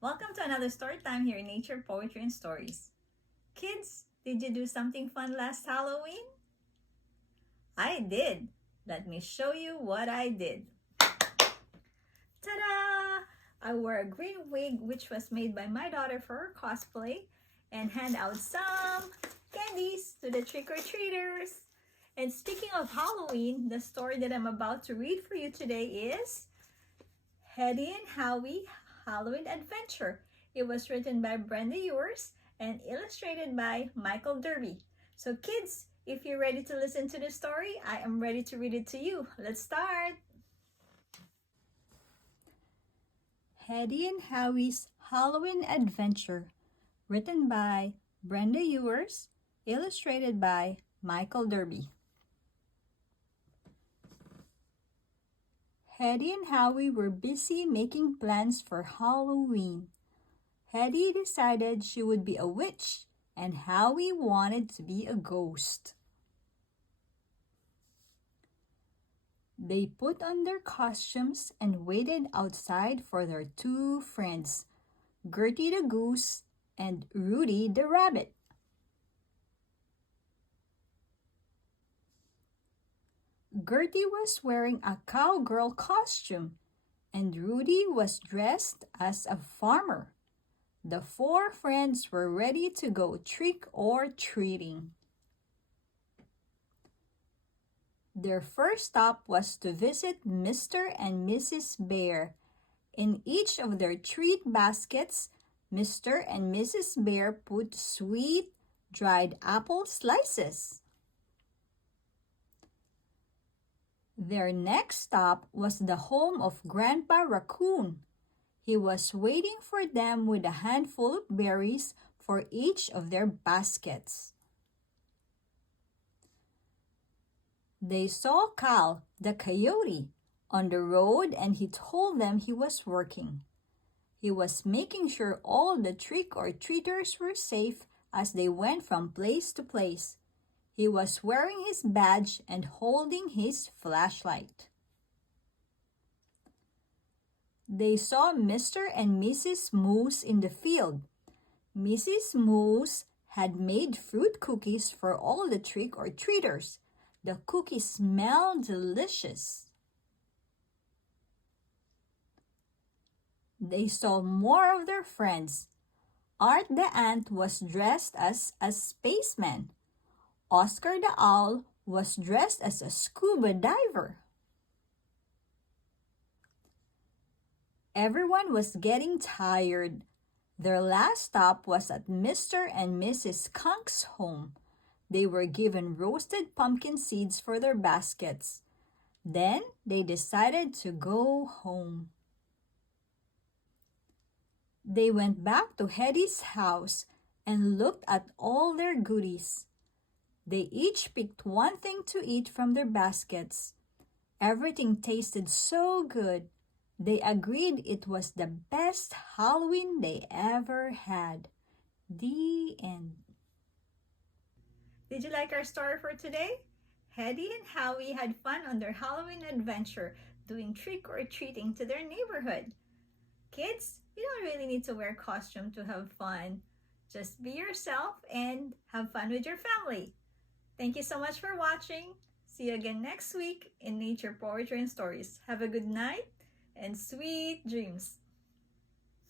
Welcome to another story time here in Nature, Poetry, and Stories. Kids, did you do something fun last Halloween? I did. Let me show you what I did. Ta-da! I wore a green wig which was made by my daughter for her cosplay and hand out some candies to the trick-or-treaters. And speaking of Halloween, the story that I'm about to read for you today is Hedy and Howie's Halloween Adventure. It was written by Brenda Ewers and illustrated by Michael Derby. So kids, if you're ready to listen to the story, I am ready to read it to you. Let's start. Hedy and Howie's Halloween Adventure, written by Brenda Ewers, illustrated by Michael Derby. Hedy and Howie were busy making plans for Halloween. Hedy decided she would be a witch, and Howie wanted to be a ghost. They put on their costumes and waited outside for their two friends, Gertie the Goose and Rudy the Rabbit. Gertie was wearing a cowgirl costume, and Rudy was dressed as a farmer. The four friends were ready to go trick-or-treating. Their first stop was to visit Mr. and Mrs. Bear. In each of their treat baskets, Mr. and Mrs. Bear put sweet, dried apple slices. Their next stop was the home of Grandpa Raccoon. He was waiting for them with a handful of berries for each of their baskets. They saw Cal, the coyote, on the road, and he told them he was working. He was making sure all the trick-or-treaters were safe as they went from place to place. He was wearing his badge and holding his flashlight. They saw Mr. and Mrs. Moose in the field. Mrs. Moose had made fruit cookies for all the trick-or-treaters. The cookies smelled delicious. They saw more of their friends. Art the Ant was dressed as a spaceman. Oscar the Owl was dressed as a scuba diver. Everyone was getting tired. Their last stop was at Mr. and Mrs. Skunk's home. They were given roasted pumpkin seeds for their baskets. Then they decided to go home. They went back to Hedy's house and looked at all their goodies. They each picked one thing to eat from their baskets. Everything tasted so good. They agreed it was the best Halloween they ever had. The end. Did you like our story for today? Hedy and Howie had fun on their Halloween adventure, doing trick-or-treating to their neighborhood. Kids, you don't really need to wear a costume to have fun. Just be yourself and have fun with your family. Thank you so much for watching. See you again next week in Nature, Poetry, and Stories. Have a good night and sweet dreams.